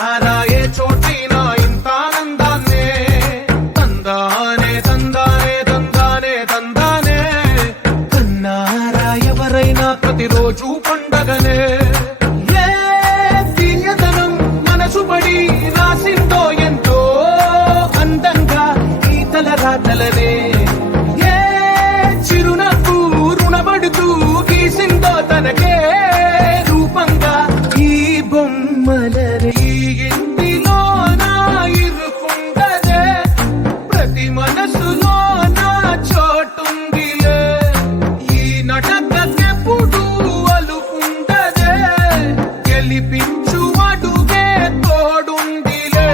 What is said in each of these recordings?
కళ్ళారా ఏ చోటైనా ఇంత ఆనందాన్నే తందానే తందానే తందానే తందానే కన్నారా ఎవరైనా ప్రతిరోజు పండగనే ఏ తీయదనం మనసు పడి రాసిందో ఎంతో అందంగా ఈ తలరాతలనే ఏ చిరునవ్వు రుణపడుతూ గీసిందో తనకే రూపంగా ఈ బొమ్మలనే ఇంటిలోన ఇరుకుండదే ప్రతి మనసులో నా చోటుందిలే ఈ నటకెప్పుడు అలుపుండదే గెలిపించు అడుగే తోడుందిలే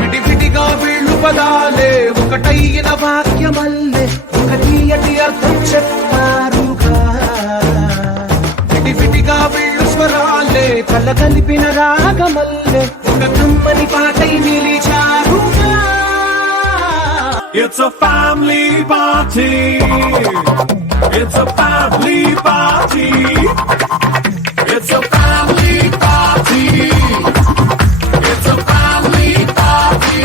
విడివిడిగా వీళ్ళు పదాలే ఒకటైన వాక్యమల్లే ఒక తీయటి అర్థం చెప్పారుగా విడివిడిగా వీళ్ళు స్వరాలే కళ్ళ కలిపిన రాగమల్లే ఒక కమ్మని పాటై నిలిచారుగా. It's a family party. It's a family party. It's a family party. It's a family party.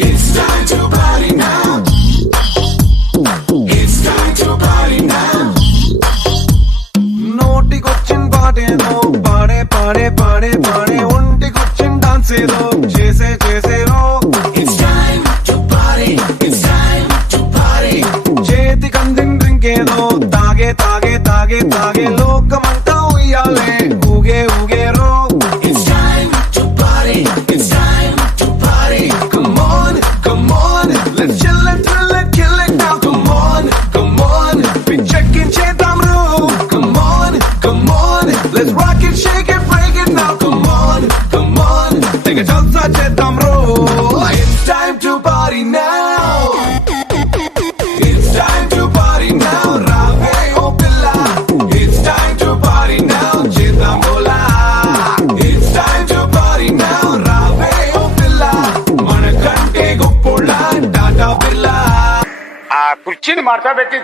It's time to party now. It's time to party now. నోటికొచ్చిన పాటేదో పాడే పాడే పాడే పాడే ఒంటికొచ్చిన డాన్స్ ఏదో చేసే చేసేరో It's time to party. It's time to party. చేతికి అందిన drink ఏదో తాగే తాగే తాగే తాగే లోకమంతా ఉయ్యాలే ఊగే ఊగేరో It's time to party. It's time to party. Come on, let's chill and thrill and kill it now. Come on, పిచ్చెక్కించేద్దాం రో. Come on, let's rock it, shake it, break it now. Come on, take a jump, చేద్దాం రో. It's time to party now. It's time to party now. రావే ఓ పిల్ల. It's time to party now. చేద్దాం బోలా. It's time to party now. రావే ఓ పిల్ల. మనకంటే గొప్పోళ్ళ టాటా బిర్లా. ఆ కుర్చీని మార్చబెట్టి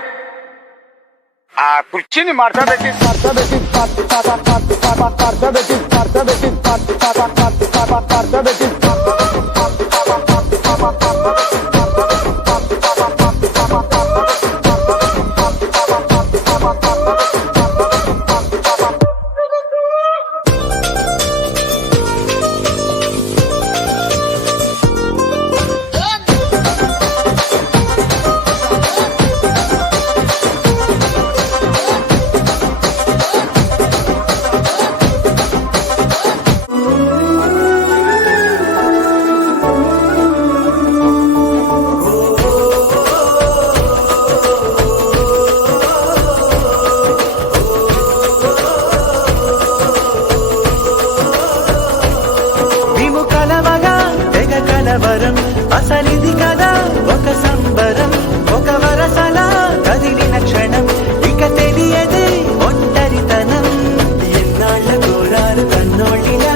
మేము కలవగా తెగ కలవరం అసలిది కదా ఒక సంబరం ఒక వరసలా కదిలిన క్షణం ఇక తెలియదే ఒంటరితనం ఎన్నాళ్ళ కోరారు కన్నోళ్ళిన